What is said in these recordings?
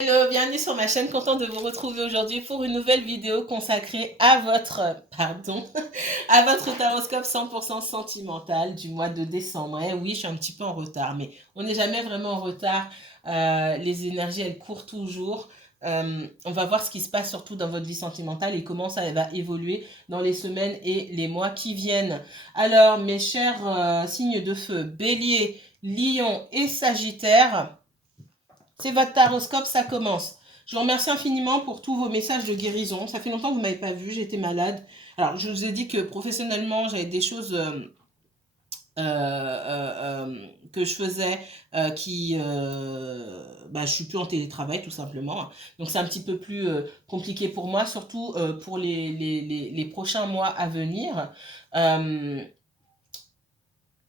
Hello, bienvenue sur ma chaîne, content de vous retrouver aujourd'hui pour une nouvelle vidéo consacrée à votre, à votre taroscope 100% sentimental du mois de décembre. Eh oui, je suis un petit peu en retard, mais on n'est jamais vraiment en retard. Les énergies, elles courent toujours. On va voir ce qui se passe surtout dans votre vie sentimentale et comment ça va évoluer dans les semaines et les mois qui viennent. Alors, mes chers signes de feu, Bélier, Lion et Sagittaire, c'est votre taroscope, ça commence. Je vous remercie infiniment pour tous vos messages de guérison. Ça fait longtemps que vous ne m'avez pas vu, j'étais malade. Alors, je vous ai dit que professionnellement, j'avais des choses que je faisais je suis plus en télétravail tout simplement. Donc, c'est un petit peu plus compliqué pour moi, surtout pour les prochains mois à venir.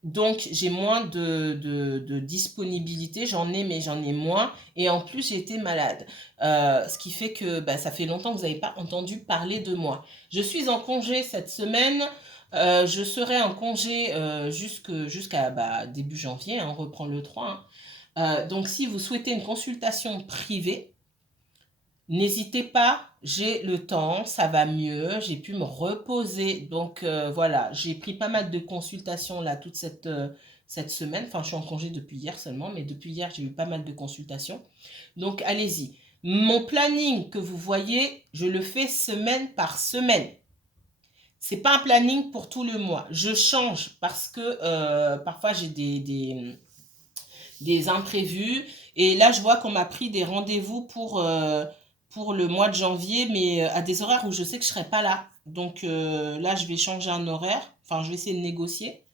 Donc, j'ai moins de disponibilité, j'en ai, mais j'en ai moins. Et en plus, j'ai été malade. Ce qui fait que ça fait longtemps que vous n'avez pas entendu parler de moi. Je suis en congé cette semaine. Je serai en congé jusqu'à début janvier. On reprend le 3. Donc, si vous souhaitez une consultation privée, n'hésitez pas, j'ai le temps, ça va mieux, j'ai pu me reposer. Donc voilà, j'ai pris pas mal de consultations là toute cette semaine. Enfin, je suis en congé depuis hier seulement, mais depuis hier, j'ai eu pas mal de consultations. Donc allez-y. Mon planning que vous voyez, je le fais semaine par semaine. C'est pas un planning pour tout le mois. Je change parce que parfois j'ai des imprévus. Et là, je vois qu'on m'a pris des rendez-vous pour le mois de janvier, mais à des horaires où je sais que je ne serai pas là. Donc là, je vais changer un horaire. Enfin, je vais essayer de négocier.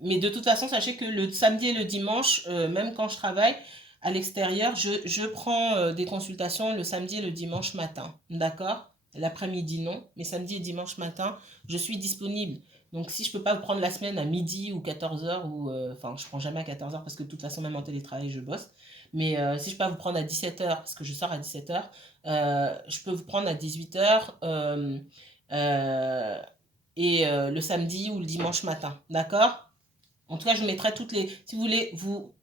Mais de toute façon, sachez que le samedi et le dimanche, même quand je travaille à l'extérieur, je prends des consultations le samedi et le dimanche matin. D'accord? L'après-midi, non. Mais samedi et dimanche matin, je suis disponible. Donc, si je ne peux pas vous prendre la semaine à midi ou 14 heures, enfin, je ne prends jamais à 14 heures parce que de toute façon, même en télétravail, je bosse. Mais si je peux pas vous prendre à 17 heures parce que je sors à 17 heures, je peux vous prendre à 18 heures. Le samedi ou le dimanche matin. D'accord? En tout cas, je vous mettrai toutes les... Si vous voulez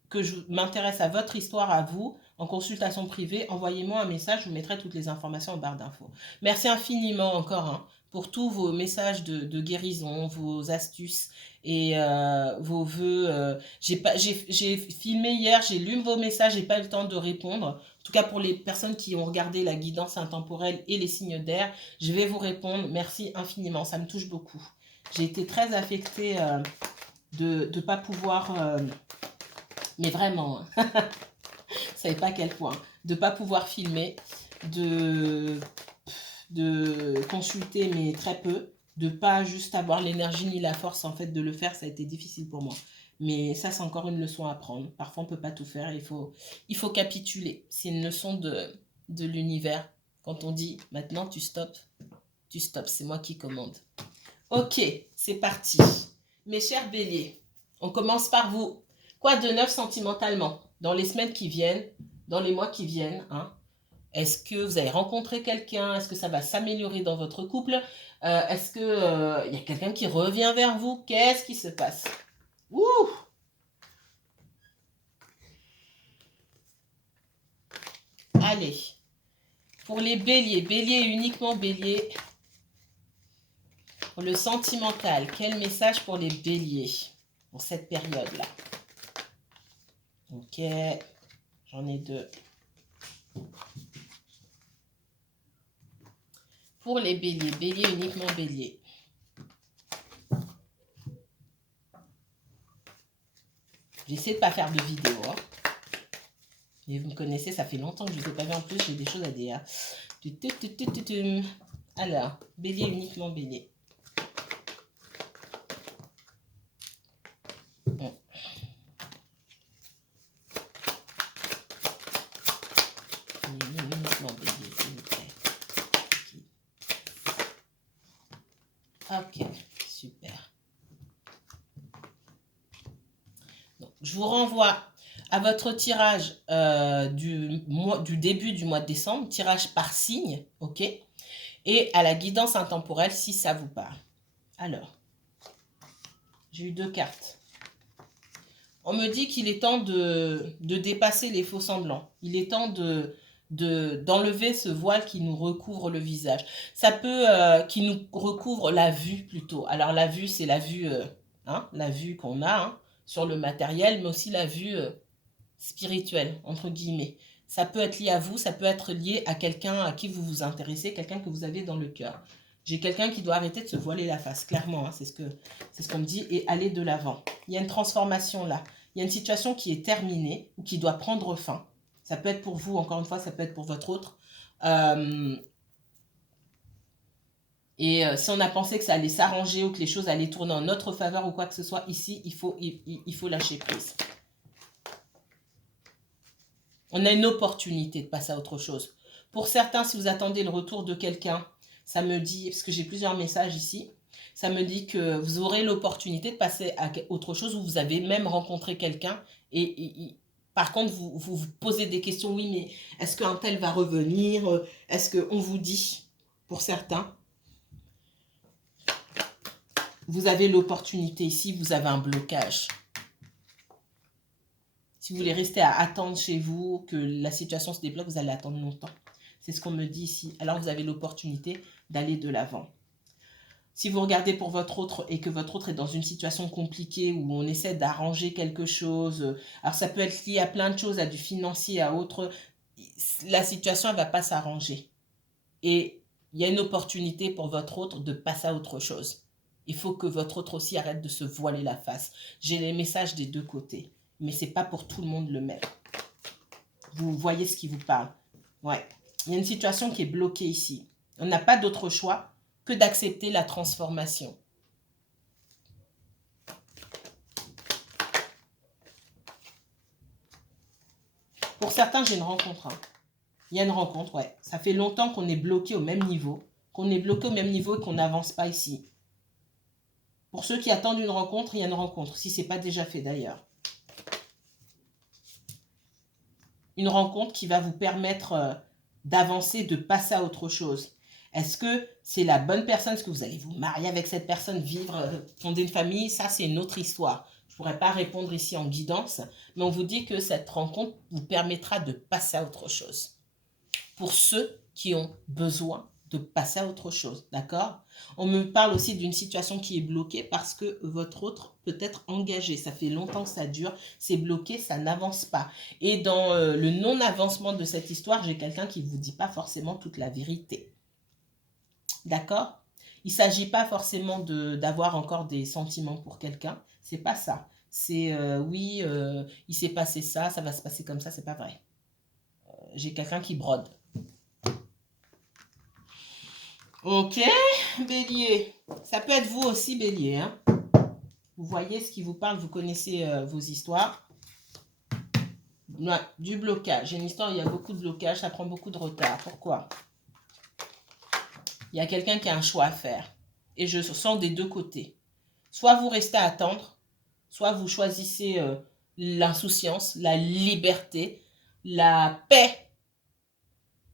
que je m'intéresse à votre histoire, à vous, en consultation privée, envoyez-moi un message, je vous mettrai toutes les informations en barre d'infos. Merci infiniment encore pour tous vos messages de guérison, vos astuces et vos vœux. J'ai filmé hier, j'ai lu vos messages, j'ai pas eu le temps de répondre. En tout cas, pour les personnes qui ont regardé la guidance intemporelle et les signes d'air, je vais vous répondre. Merci infiniment, ça me touche beaucoup. J'ai été très affectée de ne pas pouvoir, mais vraiment, vous ne savez pas à quel point, de ne pas pouvoir filmer, de consulter, mais très peu, de pas juste avoir l'énergie ni la force en fait de le faire, ça a été difficile pour moi. Mais ça, c'est encore une leçon à prendre. Parfois, on ne peut pas tout faire. Il faut capituler. C'est une leçon de l'univers. Quand on dit maintenant, tu stops. Tu stops. C'est moi qui commande. Ok, c'est parti. Mes chers béliers, on commence par vous. Quoi de neuf sentimentalement dans les semaines qui viennent, dans les mois qui viennent, hein? Est-ce que vous avez rencontré quelqu'un? Est-ce que ça va s'améliorer dans votre couple? Est-ce que y a quelqu'un qui revient vers vous? Qu'est-ce qui se passe? Ouh! Allez, pour les béliers, béliers uniquement béliers, pour le sentimental, quel message pour les béliers pour cette période-là? Ok, j'en ai deux. Pour les béliers, béliers uniquement béliers. J'essaie de ne pas faire de vidéo. Hein. Et vous me connaissez, ça fait longtemps que je ne vous ai pas vu en plus, j'ai des choses à dire. Alors, bélier uniquement bélier. Bon. Uniquement bélier, s'il vous plaît. Ok, super. Donc, je vous renvoie à votre tirage du début du mois de décembre, tirage par signe, ok? Et à la guidance intemporelle si ça vous parle. Alors, j'ai eu deux cartes. On me dit qu'il est temps de dépasser les faux semblants. Il est temps d'enlever ce voile qui nous recouvre le visage. Ça peut, qui nous recouvre la vue plutôt. Alors la vue, c'est la vue qu'on a sur le matériel, mais aussi la vue spirituelle, entre guillemets. Ça peut être lié à vous, ça peut être lié à quelqu'un à qui vous vous intéressez, quelqu'un que vous avez dans le cœur. J'ai quelqu'un qui doit arrêter de se voiler la face, clairement, c'est ce qu'on me dit, et aller de l'avant. Il y a une transformation là. Il y a une situation qui est terminée ou qui doit prendre fin. Ça peut être pour vous, encore une fois, ça peut être pour votre autre. Si on a pensé que ça allait s'arranger ou que les choses allaient tourner en notre faveur ou quoi que ce soit, ici, il faut lâcher prise. On a une opportunité de passer à autre chose. Pour certains, si vous attendez le retour de quelqu'un, ça me dit, parce que j'ai plusieurs messages ici, ça me dit que vous aurez l'opportunité de passer à autre chose où vous avez même rencontré quelqu'un et par contre, vous posez des questions, oui, mais est-ce qu'un tel va revenir? Est-ce qu'on vous dit, pour certains, vous avez l'opportunité ici, vous avez un blocage. Si vous voulez rester à attendre chez vous, que la situation se débloque, vous allez attendre longtemps. C'est ce qu'on me dit ici. Alors, vous avez l'opportunité d'aller de l'avant. Si vous regardez pour votre autre et que votre autre est dans une situation compliquée où on essaie d'arranger quelque chose, alors ça peut être lié à plein de choses, à du financier, à autre, la situation ne va pas s'arranger. Et il y a une opportunité pour votre autre de passer à autre chose. Il faut que votre autre aussi arrête de se voiler la face. J'ai les messages des deux côtés, mais ce n'est pas pour tout le monde le même. Vous voyez ce qui vous parle. Ouais. Il y a une situation qui est bloquée ici. On n'a pas d'autre choix que d'accepter la transformation. Pour certains, j'ai une rencontre. Il y a une rencontre, ouais. Ça fait longtemps qu'on est bloqué au même niveau, et qu'on n'avance pas ici. Pour ceux qui attendent une rencontre, il y a une rencontre, si ce n'est pas déjà fait d'ailleurs. Une rencontre qui va vous permettre d'avancer, de passer à autre chose. Est-ce que c'est la bonne personne? Est-ce que vous allez vous marier avec cette personne, vivre, fonder une famille? Ça, c'est une autre histoire. Je ne pourrais pas répondre ici en guidance, mais on vous dit que cette rencontre vous permettra de passer à autre chose. Pour ceux qui ont besoin de passer à autre chose, d'accord? On me parle aussi d'une situation qui est bloquée parce que votre autre peut être engagé. Ça fait longtemps que ça dure, c'est bloqué, ça n'avance pas. Et dans le non-avancement de cette histoire, j'ai quelqu'un qui ne vous dit pas forcément toute la vérité. D'accord? Il ne s'agit pas forcément d'avoir encore des sentiments pour quelqu'un. C'est pas ça. C'est oui, il s'est passé ça, ça va se passer comme ça, c'est pas vrai. J'ai quelqu'un qui brode. Ok, Bélier. Ça peut être vous aussi, Bélier. Hein? Vous voyez ce qui vous parle, vous connaissez vos histoires. Ouais, du blocage. J'ai une histoire où il y a beaucoup de blocage, ça prend beaucoup de retard. Pourquoi? Il y a quelqu'un qui a un choix à faire. Et je sens des deux côtés. Soit vous restez à attendre, soit vous choisissez l'insouciance, la liberté, la paix.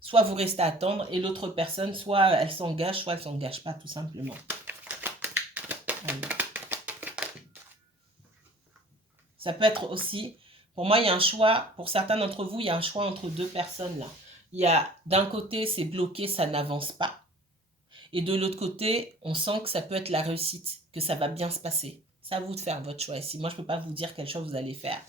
Soit vous restez à attendre et l'autre personne, soit elle s'engage, soit elle ne s'engage pas, tout simplement. Allez. Ça peut être aussi, pour moi, il y a un choix, pour certains d'entre vous, il y a un choix entre deux personnes là. Il y a, d'un côté, c'est bloqué, ça n'avance pas. Et de l'autre côté, on sent que ça peut être la réussite, que ça va bien se passer. C'est à vous de faire votre choix ici. Moi, je ne peux pas vous dire quel choix vous allez faire.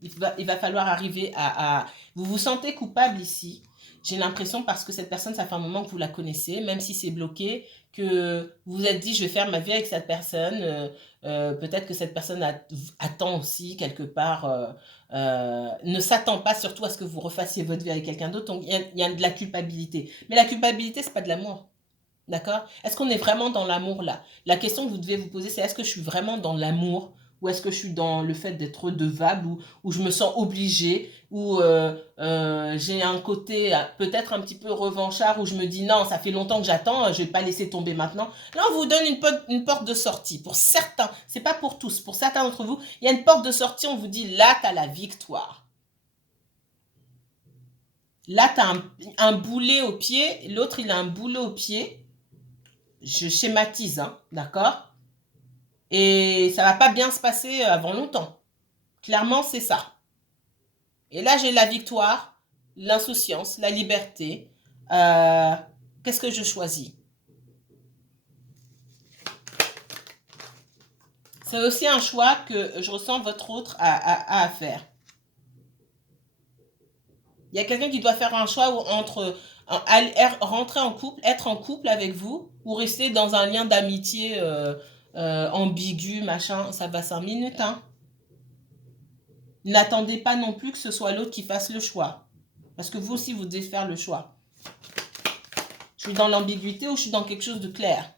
Il va falloir arriver à... Vous vous sentez coupable ici. J'ai l'impression parce que cette personne, ça fait un moment que vous la connaissez, même si c'est bloqué, que vous vous êtes dit, je vais faire ma vie avec cette personne. Peut-être que cette personne attend aussi quelque part, ne s'attend pas surtout à ce que vous refassiez votre vie avec quelqu'un d'autre. Donc, il y a de la culpabilité. Mais la culpabilité, ce n'est pas de l'amour. D'accord? Est-ce qu'on est vraiment dans l'amour là? La question que vous devez vous poser, c'est est-ce que je suis vraiment dans l'amour ou est-ce que je suis dans le fait d'être redevable ou je me sens obligée ou j'ai un côté peut-être un petit peu revanchard où je me dis non, ça fait longtemps que j'attends, je ne vais pas laisser tomber maintenant. Là, on vous donne une porte de sortie. Pour certains, ce n'est pas pour tous, pour certains d'entre vous, il y a une porte de sortie, on vous dit là, tu as la victoire. Là, tu as un boulet au pied, l'autre, il a un boulet au pied. Je schématise, hein, d'accord? Et ça va pas bien se passer avant longtemps. Clairement, c'est ça. Et là, j'ai la victoire, l'insouciance, la liberté. Qu'est-ce que je choisis? C'est aussi un choix que je ressens votre autre à faire. Il y a quelqu'un qui doit faire un choix entre rentrer en couple, être en couple avec vous, ou rester dans un lien d'amitié ambigu, machin. Ça va 5 minutes, hein. N'attendez pas non plus que ce soit l'autre qui fasse le choix. Parce que vous aussi, vous devez faire le choix. Je suis dans l'ambiguïté ou je suis dans quelque chose de clair.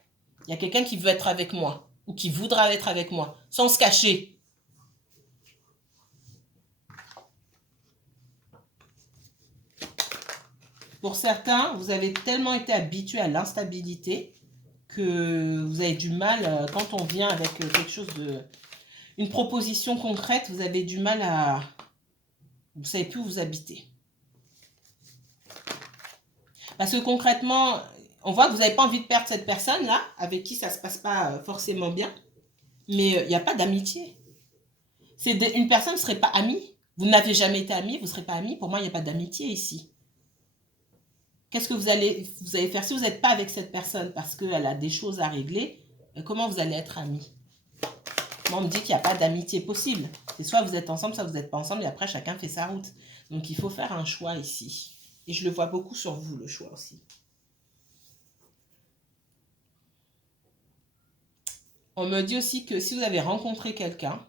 Il y a quelqu'un qui veut être avec moi ou qui voudra être avec moi, sans se cacher. Pour certains, vous avez tellement été habitué à l'instabilité que vous avez du mal, quand on vient avec quelque chose de... Une proposition concrète, vous avez du mal à... Vous ne savez plus où vous habitez. Parce que concrètement, on voit que vous n'avez pas envie de perdre cette personne-là, avec qui ça ne se passe pas forcément bien. Mais il n'y a pas d'amitié. Une personne ne serait pas amie. Vous n'avez jamais été amie, vous ne serez pas amie. Pour moi, il n'y a pas d'amitié ici. Qu'est-ce que vous allez faire si vous n'êtes pas avec cette personne parce qu'elle a des choses à régler? Comment vous allez être amis? Moi, on me dit qu'il n'y a pas d'amitié possible. C'est soit vous êtes ensemble, soit vous n'êtes pas ensemble, et après, chacun fait sa route. Donc, il faut faire un choix ici. Et je le vois beaucoup sur vous, le choix aussi. On me dit aussi que si vous avez rencontré quelqu'un,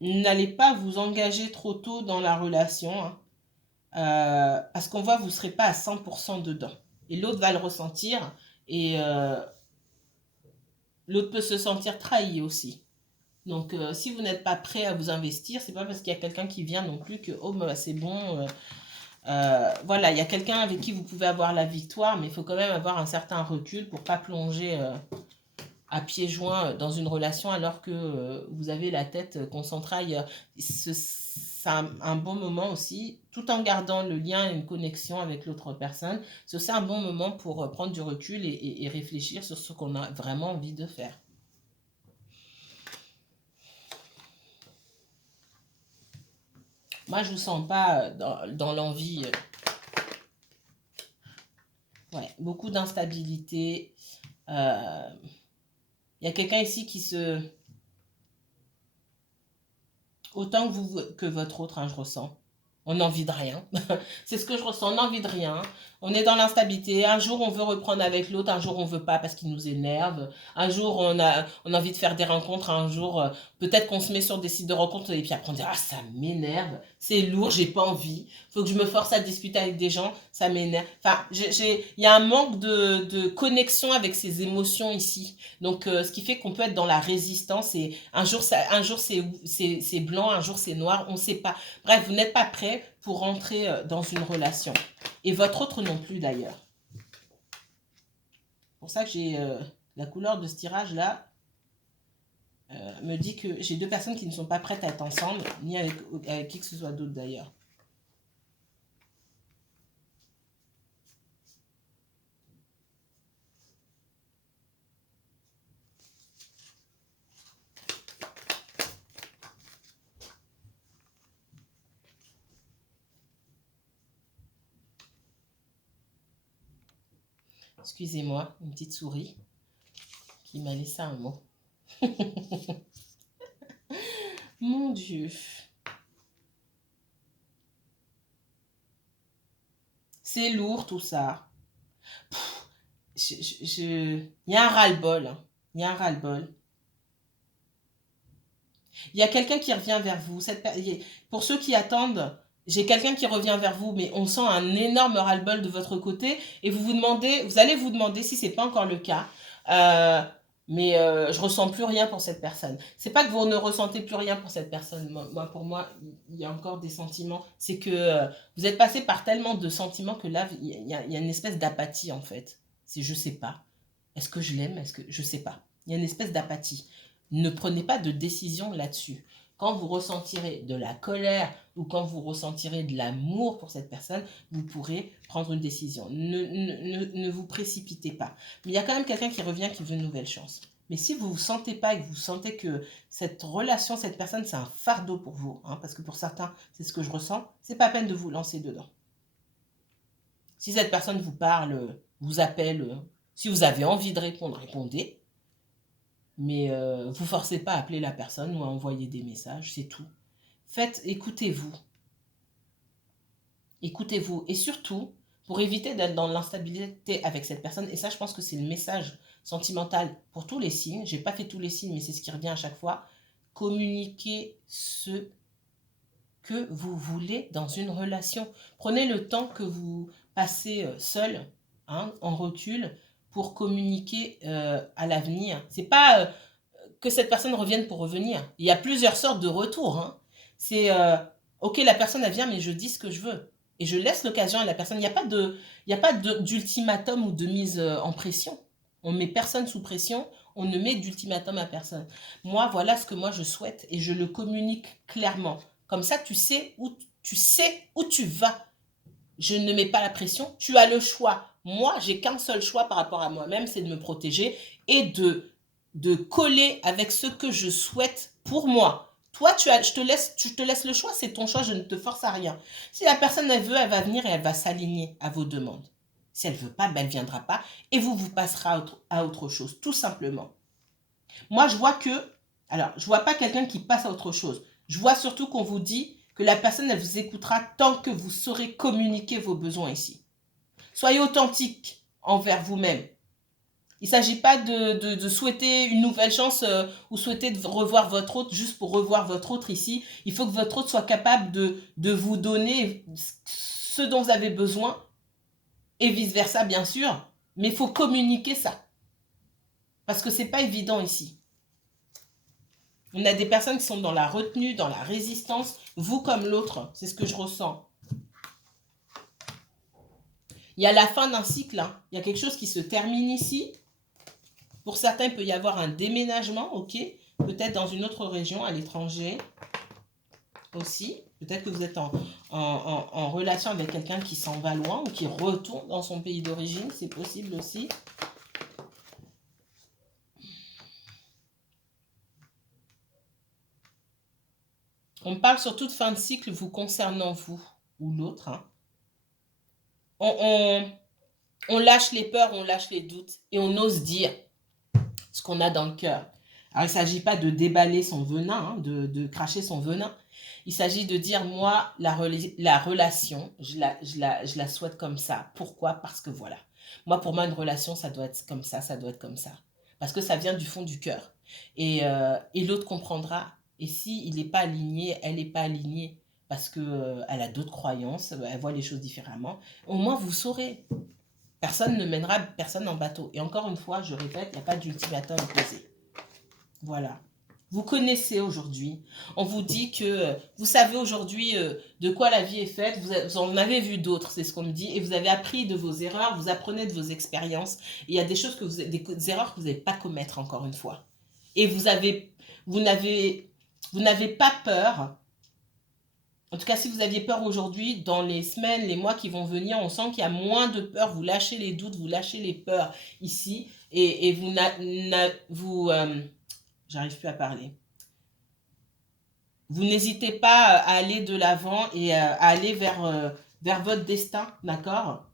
n'allez pas vous engager trop tôt dans la relation, hein, parce qu'on voit que vous ne serez pas à 100% dedans. Et l'autre va le ressentir, et l'autre peut se sentir trahi aussi. Donc, si vous n'êtes pas prêt à vous investir, c'est pas parce qu'il y a quelqu'un qui vient non plus que oh bah, c'est bon. Voilà, il y a quelqu'un avec qui vous pouvez avoir la victoire, mais il faut quand même avoir un certain recul pour pas plonger à pieds joints dans une relation alors que vous avez la tête concentrée ailleurs. C'est un bon moment aussi, tout en gardant le lien et une connexion avec l'autre personne. C'est aussi un bon moment pour prendre du recul et réfléchir sur ce qu'on a vraiment envie de faire. Moi, je ne vous sens pas dans l'envie. Ouais, beaucoup d'instabilité. Il y a quelqu'un ici qui se... Autant que vous que votre autre, hein, je ressens. On n'a envie de rien. C'est ce que je ressens, on n'a envie de rien. On est dans l'instabilité. Un jour, on veut reprendre avec l'autre. Un jour, on veut pas parce qu'il nous énerve. Un jour, on a envie de faire des rencontres. Un jour, peut-être qu'on se met sur des sites de rencontres et puis après, on dit, ah, ça m'énerve. C'est lourd, j'ai pas envie. Faut que je me force à discuter avec des gens. Ça m'énerve. Enfin, il y a un manque de connexion avec ces émotions ici. Donc, ce qui fait qu'on peut être dans la résistance et un jour, c'est blanc, un jour, c'est noir. On ne sait pas. Bref, vous n'êtes pas prêt pour rentrer dans une relation. Et votre autre non plus d'ailleurs. C'est pour ça que j'ai la couleur de ce tirage-là me dit que j'ai deux personnes qui ne sont pas prêtes à être ensemble, ni avec qui que ce soit d'autre d'ailleurs. Excusez-moi, une petite souris qui m'a laissé un mot. Mon Dieu. C'est lourd tout ça. Il y a un ras-le-bol. Hein. Il y a un ras-le-bol. Il y a quelqu'un qui revient vers vous. Pour ceux qui attendent, j'ai quelqu'un qui revient vers vous, mais on sent un énorme ras-le-bol de votre côté et vous allez vous demander si c'est pas encore le cas. Mais je ressens plus rien pour cette personne. C'est pas que vous ne ressentez plus rien pour cette personne. Pour moi, il y a encore des sentiments. C'est que vous êtes passé par tellement de sentiments que là, il y a une espèce d'apathie en fait. C'est je sais pas. Est-ce que je l'aime? Est-ce que je sais pas? Il y a une espèce d'apathie. Ne prenez pas de décision là-dessus. Quand vous ressentirez de la colère ou quand vous ressentirez de l'amour pour cette personne, vous pourrez prendre une décision. Ne vous précipitez pas. Mais il y a quand même quelqu'un qui revient qui veut une nouvelle chance. Mais si vous ne vous sentez pas et que vous sentez que cette relation, cette personne, c'est un fardeau pour vous, hein, parce que pour certains, c'est ce que je ressens, c'est pas peine de vous lancer dedans. Si cette personne vous parle, vous appelle, si vous avez envie de répondre, répondez. Mais vous forcez pas à appeler la personne ou à envoyer des messages, c'est tout. Écoutez-vous. Écoutez-vous. Et surtout, pour éviter d'être dans l'instabilité avec cette personne, et ça, je pense que c'est le message sentimental pour tous les signes. Je n'ai pas fait tous les signes, mais c'est ce qui revient à chaque fois. Communiquez ce que vous voulez dans une relation. Prenez le temps que vous passez seul, hein, en recul, pour communiquer à l'avenir. C'est pas que cette personne revienne pour revenir. Il y a plusieurs sortes de retours. Hein. C'est, ok, la personne, elle vient, mais je dis ce que je veux. Et je laisse l'occasion à la personne. Il n'y a pas d'ultimatum ou de mise en pression. On ne met personne sous pression. On ne met d'ultimatum à personne. Moi, voilà ce que moi je souhaite et je le communique clairement. Comme ça, tu sais où tu vas. Je ne mets pas la pression. Tu as le choix. Moi, j'ai qu'un seul choix par rapport à moi-même, c'est de me protéger et de coller avec ce que je souhaite pour moi. Toi, je te laisse le choix, c'est ton choix, je ne te force à rien. Si la personne, elle veut, elle va venir et elle va s'aligner à vos demandes. Si elle ne veut pas, ben, elle ne viendra pas et vous passerez à autre chose, tout simplement. Moi, je vois je vois pas quelqu'un qui passe à autre chose. Je vois surtout qu'on vous dit que la personne, elle vous écoutera tant que vous saurez communiquer vos besoins ici. Soyez authentique envers vous-même. Il ne s'agit pas de souhaiter une nouvelle chance ou souhaiter de revoir votre autre juste pour revoir votre autre ici. Il faut que votre autre soit capable de vous donner ce dont vous avez besoin et vice-versa, bien sûr. Mais il faut communiquer ça. Parce que ce n'est pas évident ici. On a des personnes qui sont dans la retenue, dans la résistance, vous comme l'autre. C'est ce que je ressens. Il y a la fin d'un cycle. Hein. Il y a quelque chose qui se termine ici. Pour certains, il peut y avoir un déménagement, ok. Peut-être dans une autre région, à l'étranger aussi. Peut-être que vous êtes en relation avec quelqu'un qui s'en va loin ou qui retourne dans son pays d'origine. C'est possible aussi. On parle surtout de fin de cycle vous concernant vous ou l'autre. Hein. On lâche les peurs, on lâche les doutes et on ose dire ce qu'on a dans le cœur. Alors, il ne s'agit pas de déballer son venin, hein, de cracher son venin. Il s'agit de dire, moi, la relation, je la souhaite comme ça. Pourquoi? Parce que voilà. Moi, pour moi, une relation, ça doit être comme ça doit être comme ça. Parce que ça vient du fond du cœur. Et l'autre comprendra. Et s'il n'est pas aligné, elle n'est pas alignée, parce qu'elle a d'autres croyances, elle voit les choses différemment, au moins vous saurez. Personne ne mènera personne en bateau. Et encore une fois, je répète, il n'y a pas d'ultimatum posé. Voilà. Vous connaissez aujourd'hui. On vous dit que vous savez aujourd'hui de quoi la vie est faite. Vous en avez vu d'autres, c'est ce qu'on me dit. Et vous avez appris de vos erreurs, vous apprenez de vos expériences. Et il y a des choses des erreurs que vous n'allez pas commettre encore une fois. Et vous n'avez pas peur. En tout cas, si vous aviez peur aujourd'hui, dans les semaines, les mois qui vont venir, on sent qu'il y a moins de peur. Vous lâchez les doutes, vous lâchez les peurs ici. Et j'arrive plus à parler. Vous n'hésitez pas à aller de l'avant et à aller vers votre destin, d'accord?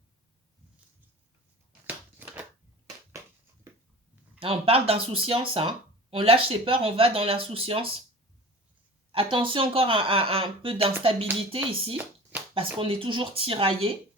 On parle d'insouciance, hein. On lâche ses peurs, on va dans l'insouciance. Attention encore à un peu d'instabilité ici, parce qu'on est toujours tiraillé.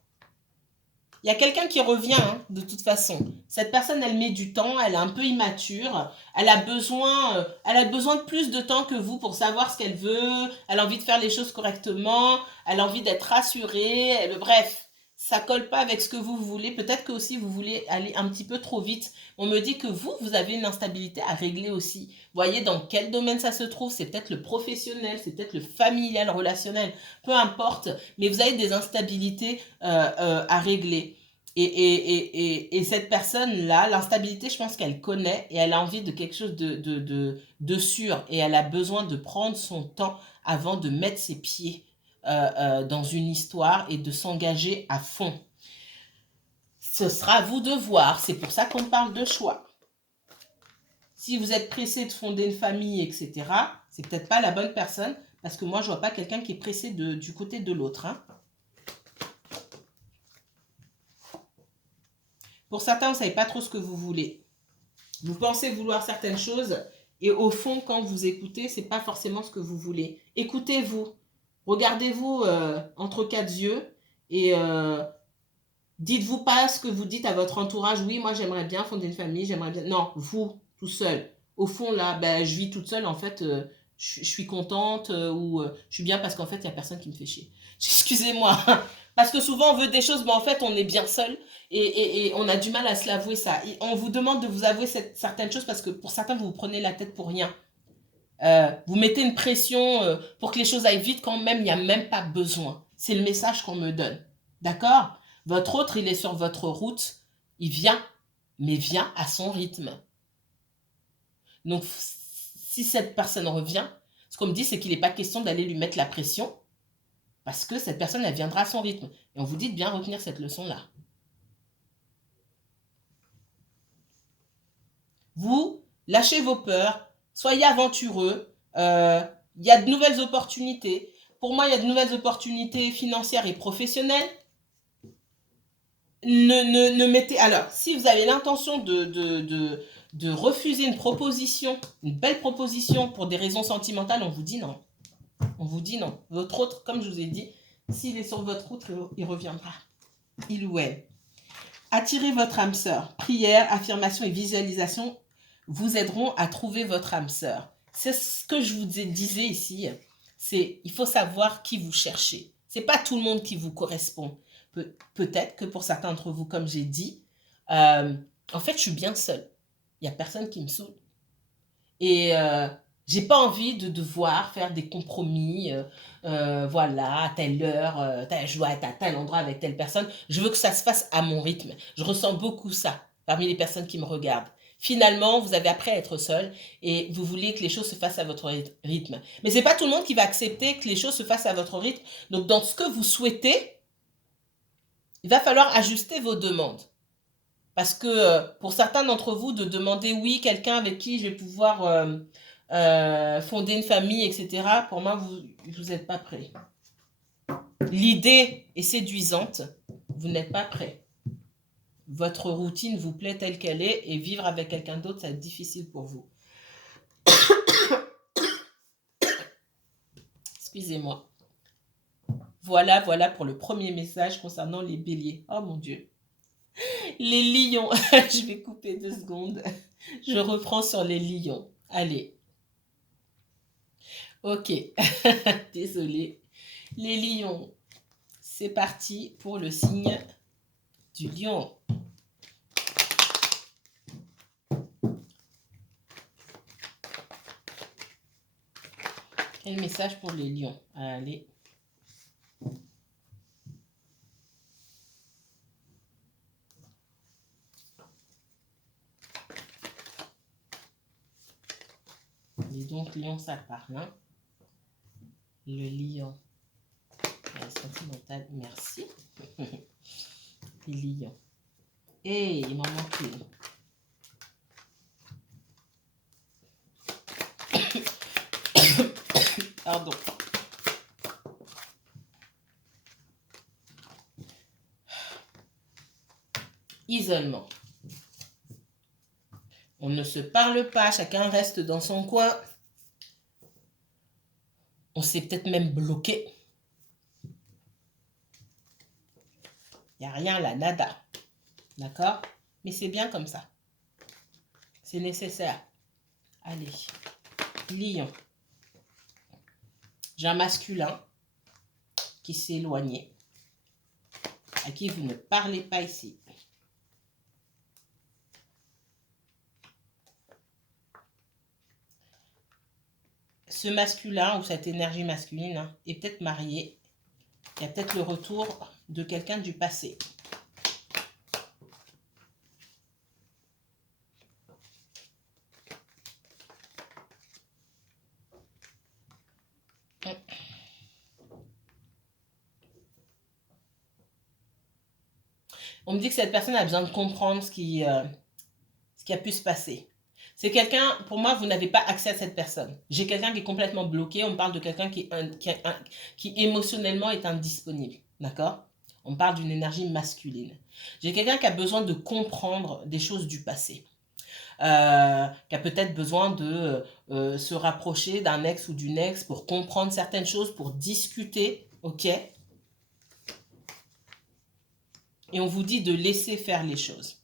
Il y a quelqu'un qui revient, hein, de toute façon. Cette personne, elle met du temps, elle est un peu immature, elle a besoin de plus de temps que vous pour savoir ce qu'elle veut, elle a envie de faire les choses correctement, elle a envie d'être rassurée, bref, ça colle pas avec ce que vous voulez. Peut-être que aussi vous voulez aller un petit peu trop vite. On me dit que vous avez une instabilité à régler aussi. Voyez dans quel domaine ça se trouve, c'est peut-être le professionnel, c'est peut-être le familial, relationnel, peu importe, mais vous avez des instabilités à régler. Et cette personne-là, l'instabilité, je pense qu'elle connaît et elle a envie de quelque chose de sûr. Et elle a besoin de prendre son temps avant de mettre ses pieds dans une histoire et de s'engager à fond. Ce sera à vous de voir. C'est pour ça qu'on parle de choix. Si vous êtes pressé de fonder une famille, etc., c'est peut-être pas la bonne personne parce que moi, je vois pas quelqu'un qui est pressé du côté de l'autre. Hein. Pour certains, vous ne savez pas trop ce que vous voulez. Vous pensez vouloir certaines choses et au fond, quand vous écoutez, ce n'est pas forcément ce que vous voulez. Écoutez-vous. Regardez-vous entre quatre yeux et dites-vous pas ce que vous dites à votre entourage. Oui, moi, j'aimerais bien fonder une famille, j'aimerais bien... Non, vous, tout seul. Au fond, là, ben, je vis toute seule. En fait, je suis contente ou je suis bien parce qu'en fait, il n'y a personne qui me fait chier. Excusez-moi. Parce que souvent, on veut des choses, mais en fait, on est bien seul et on a du mal à se l'avouer ça. Et on vous demande de vous avouer certaines choses parce que pour certains, vous vous prenez la tête pour rien. Vous mettez une pression pour que les choses aillent vite quand même, il n'y a même pas besoin. C'est le message qu'on me donne. D'accord? Votre autre, il est sur votre route, il vient, mais vient à son rythme. Donc, si cette personne revient, ce qu'on me dit, c'est qu'il n'est pas question d'aller lui mettre la pression parce que cette personne, elle viendra à son rythme. Et on vous dit de bien retenir cette leçon-là. Vous, lâchez vos peurs, soyez aventureux. Il y a de nouvelles opportunités. Pour moi, il y a de nouvelles opportunités financières et professionnelles. Ne mettez... Alors, si vous avez l'intention de refuser une proposition, une belle proposition pour des raisons sentimentales, on vous dit non. On vous dit non. Votre autre, comme je vous ai dit, s'il est sur votre route, il reviendra. Il ou elle. Attirez votre âme sœur. Prière, affirmation et visualisation vous aideront à trouver votre âme sœur. C'est ce que je vous disais ici. C'est il faut savoir qui vous cherchez. C'est pas tout le monde qui vous correspond. Peut-être que pour certains d'entre vous, comme j'ai dit, en fait, je suis bien seule. Il n'y a personne qui me saoule. Et j'ai pas envie de devoir faire des compromis. Voilà, à telle heure, je dois être à tel endroit avec telle personne. Je veux que ça se fasse à mon rythme. Je ressens beaucoup ça parmi les personnes qui me regardent. Finalement, vous avez appris à être seul et vous voulez que les choses se fassent à votre rythme. Mais c'est pas tout le monde qui va accepter que les choses se fassent à votre rythme. Donc, dans ce que vous souhaitez, il va falloir ajuster vos demandes. Parce que pour certains d'entre vous, de demander oui, quelqu'un avec qui je vais pouvoir fonder une famille, etc., pour moi, vous n'êtes pas prêt. L'idée est séduisante, vous n'êtes pas prêt. Votre routine vous plaît telle qu'elle est et vivre avec quelqu'un d'autre, ça va être difficile pour vous. Excusez-moi. Voilà pour le premier message concernant les béliers. Oh mon Dieu. Les lions. Je vais couper 2 secondes. Je reprends sur les lions. Allez. Ok. Désolée. Les lions. C'est parti pour le signe du lion. Quel message pour les lions? Allez. Et donc, lion, ça parle. Hein? Le lion. Sentimental, merci. Les lions. Et il m'en manque une. Pardon. Isolement. On ne se parle pas, chacun reste dans son coin. On s'est peut-être même bloqué. Il n'y a rien là, nada. D'accord? Mais c'est bien comme ça. C'est nécessaire. Allez. Lion. J'ai un masculin qui s'est éloigné, à qui vous ne parlez pas ici. Ce masculin ou cette énergie masculine est peut-être marié. Il y a peut-être le retour de quelqu'un du passé. On me dit que cette personne a besoin de comprendre ce qui a pu se passer. C'est quelqu'un, pour moi, vous n'avez pas accès à cette personne. J'ai quelqu'un qui est complètement bloqué. On me parle de quelqu'un qui émotionnellement est indisponible. D'accord? On parle d'une énergie masculine. J'ai quelqu'un qui a besoin de comprendre des choses du passé. Qui a peut-être besoin de se rapprocher d'un ex ou d'une ex pour comprendre certaines choses, pour discuter, ok? Et on vous dit de laisser faire les choses.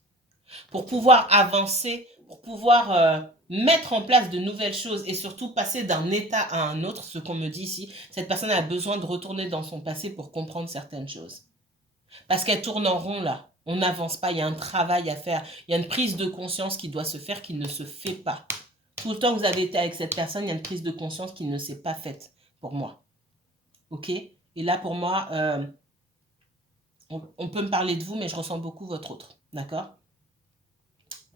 Pour pouvoir avancer, pour pouvoir mettre en place de nouvelles choses et surtout passer d'un état à un autre, ce qu'on me dit ici, cette personne a besoin de retourner dans son passé pour comprendre certaines choses. Parce qu'elle tourne en rond là. On n'avance pas, il y a un travail à faire. Il y a une prise de conscience qui doit se faire, qui ne se fait pas. Tout le temps que vous avez été avec cette personne, il y a une prise de conscience qui ne s'est pas faite pour moi. Ok? Et là, pour moi, on peut me parler de vous, mais je ressens beaucoup votre autre. D'accord?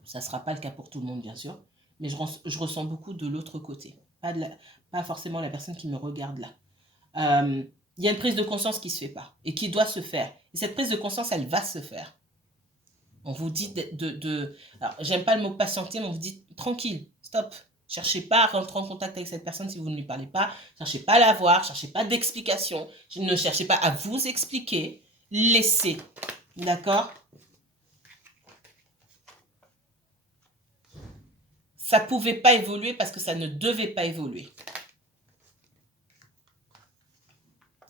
Ça ne sera pas le cas pour tout le monde, bien sûr. Mais je ressens beaucoup de l'autre côté. Pas forcément la personne qui me regarde là. Il y a une prise de conscience qui ne se fait pas et qui doit se faire. Et cette prise de conscience, elle va se faire. On vous dit alors, j'aime pas le mot patienter, mais on vous dit tranquille, stop. Cherchez pas à rentrer en contact avec cette personne si vous ne lui parlez pas. Cherchez pas à la voir, cherchez pas d'explication. Ne cherchez pas à vous expliquer. Laissez. D'accord? Ça ne pouvait pas évoluer parce que ça ne devait pas évoluer.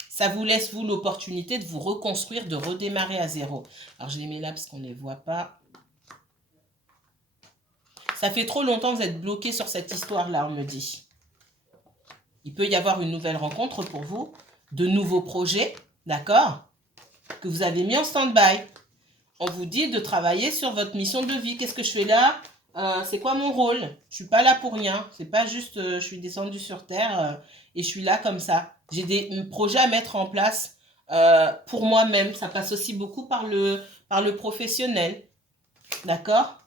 Ça vous laisse, vous, l'opportunité de vous reconstruire, de redémarrer à zéro. Alors, je les mets là parce qu'on ne les voit pas. Ça fait trop longtemps que vous êtes bloqué sur cette histoire-là, on me dit. Il peut y avoir une nouvelle rencontre pour vous, de nouveaux projets, d'accord, que vous avez mis en stand-by. On vous dit de travailler sur votre mission de vie. Qu'est-ce que je fais là? C'est quoi mon rôle? Je suis pas là pour rien. C'est pas juste je suis descendue sur Terre et je suis là comme ça. J'ai des projets à mettre en place pour moi-même. Ça passe aussi beaucoup par le professionnel. D'accord?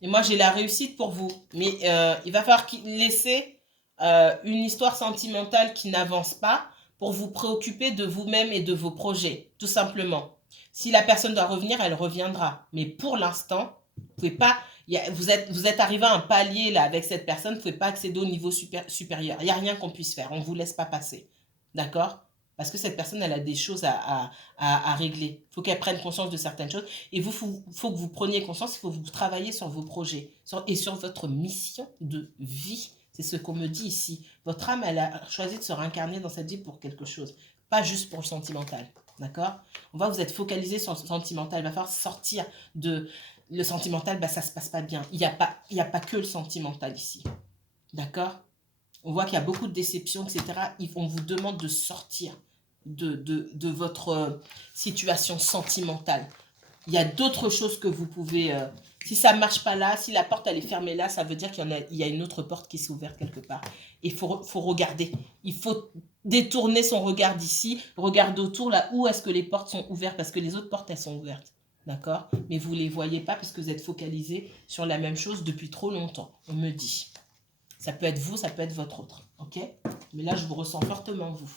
Et moi, j'ai la réussite pour vous. Mais il va falloir laisser une histoire sentimentale qui n'avance pas pour vous préoccuper de vous-même et de vos projets, tout simplement. Si la personne doit revenir, elle reviendra. Mais pour l'instant, vous pouvez pas. Vous êtes arrivé à un palier là avec cette personne, vous ne pouvez pas accéder au niveau supérieur. Il n'y a rien qu'on puisse faire. On ne vous laisse pas passer. D'accord? Parce que cette personne, elle a des choses à régler. Il faut qu'elle prenne conscience de certaines choses. Et vous, faut que vous preniez conscience, il faut que vous travailler sur vos projets et sur votre mission de vie. C'est ce qu'on me dit ici. Votre âme, elle a choisi de se réincarner dans cette vie pour quelque chose. Pas juste pour le sentimental. D'accord? On voit que vous êtes focalisé sur le sentimental. Il va falloir sortir de... Le sentimental, bah, ça ne se passe pas bien. Il n'y a pas que le sentimental ici. D'accord? On voit qu'il y a beaucoup de déceptions, etc. On vous demande de sortir de votre situation sentimentale. Il y a d'autres choses que vous pouvez... si ça ne marche pas là, si la porte elle est fermée là, ça veut dire qu'il y a une autre porte qui s'est ouverte quelque part. Il faut regarder. Il faut détourner son regard d'ici, regarder autour là où est-ce que les portes sont ouvertes, parce que les autres portes elles sont ouvertes. D'accord? Mais vous ne les voyez pas parce que vous êtes focalisé sur la même chose depuis trop longtemps. On me dit. Ça peut être vous, ça peut être votre autre. Ok? Mais là, je vous ressens fortement, vous.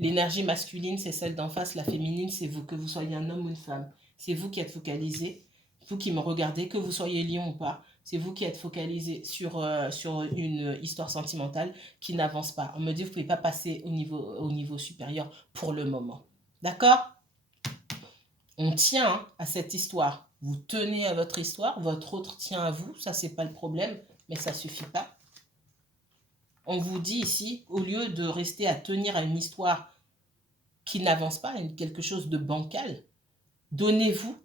L'énergie masculine, c'est celle d'en face. La féminine, c'est vous, que vous soyez un homme ou une femme. C'est vous qui êtes focalisé. Vous qui me regardez, que vous soyez lion ou pas. C'est vous qui êtes focalisé sur une histoire sentimentale qui n'avance pas. On me dit, vous ne pouvez pas passer au niveau supérieur pour le moment. D'accord? On tient à cette histoire. Vous tenez à votre histoire. Votre autre tient à vous. Ça, c'est pas le problème. Mais ça ne suffit pas. On vous dit ici, au lieu de rester à tenir à une histoire qui n'avance pas, quelque chose de bancal, donnez-vous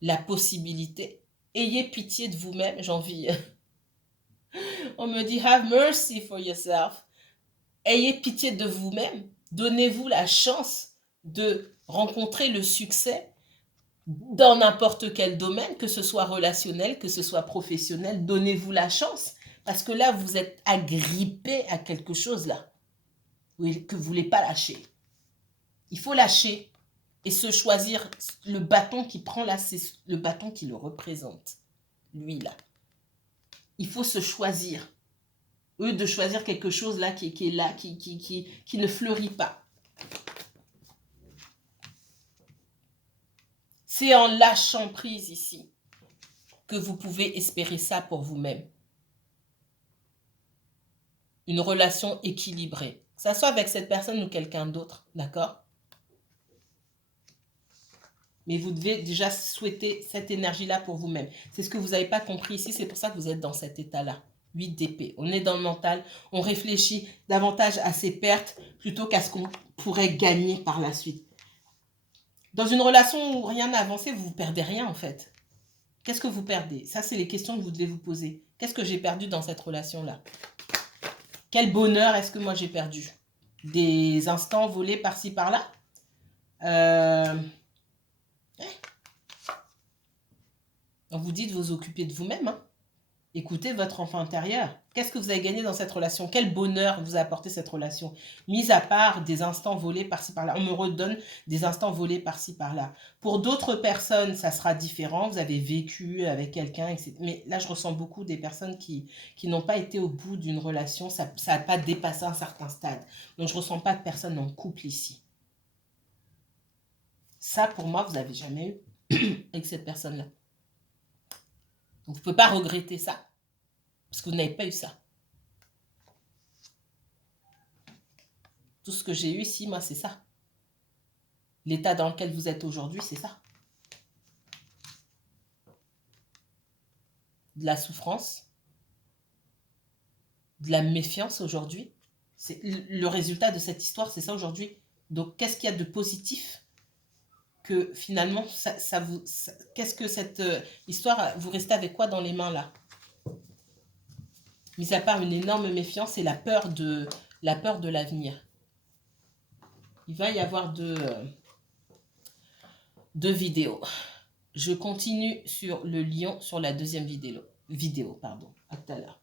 la possibilité, ayez pitié de vous-même, j'ai envie. On me dit, have mercy for yourself. Ayez pitié de vous-même, donnez-vous la chance de rencontrer le succès dans n'importe quel domaine, que ce soit relationnel, que ce soit professionnel, donnez-vous la chance. Parce que là, vous êtes agrippé à quelque chose là, que vous ne voulez pas lâcher. Il faut lâcher et se choisir. Le bâton qui prend là, c'est le bâton qui le représente. Lui là. Il faut se choisir. Eux, de choisir quelque chose là qui est là, qui ne fleurit pas. C'est en lâchant prise ici que vous pouvez espérer ça pour vous-même. Une relation équilibrée. Que ça soit avec cette personne ou quelqu'un d'autre, d'accord? Mais vous devez déjà souhaiter cette énergie-là pour vous-même. C'est ce que vous n'avez pas compris ici, c'est pour ça que vous êtes dans cet état-là. 8 d'épée. On est dans le mental, on réfléchit davantage à ses pertes plutôt qu'à ce qu'on pourrait gagner par la suite. Dans une relation où rien n'a avancé, vous ne perdez rien en fait. Qu'est-ce que vous perdez? Ça, c'est les questions que vous devez vous poser. Qu'est-ce que j'ai perdu dans cette relation-là? Quel bonheur est-ce que moi j'ai perdu? Des instants volés par-ci, par-là? Vous dites vous occuper de vous-même. Hein. Écoutez votre enfant intérieur. Qu'est-ce que vous avez gagné dans cette relation? Quel bonheur vous a apporté cette relation? Mis à part des instants volés par-ci par-là. On me redonne des instants volés par-ci par-là. Pour d'autres personnes, ça sera différent. Vous avez vécu avec quelqu'un, etc. Mais là, je ressens beaucoup des personnes qui n'ont pas été au bout d'une relation. Ça n'a pas dépassé un certain stade. Donc, je ne ressens pas de personnes en couple ici. Ça, pour moi, vous n'avez jamais eu avec cette personne-là. Donc, vous ne pouvez pas regretter ça. Parce que vous n'avez pas eu ça. Tout ce que j'ai eu ici, moi, c'est ça. L'état dans lequel vous êtes aujourd'hui, c'est ça. De la souffrance, de la méfiance aujourd'hui. C'est le résultat de cette histoire, c'est ça aujourd'hui. Donc, qu'est-ce qu'il y a de positif que finalement, qu'est-ce que cette histoire, vous restez avec quoi dans les mains là? Mis à part une énorme méfiance et la peur de l'avenir. Il va y avoir deux vidéos. Je continue sur le lion sur la deuxième vidéo. À tout à l'heure.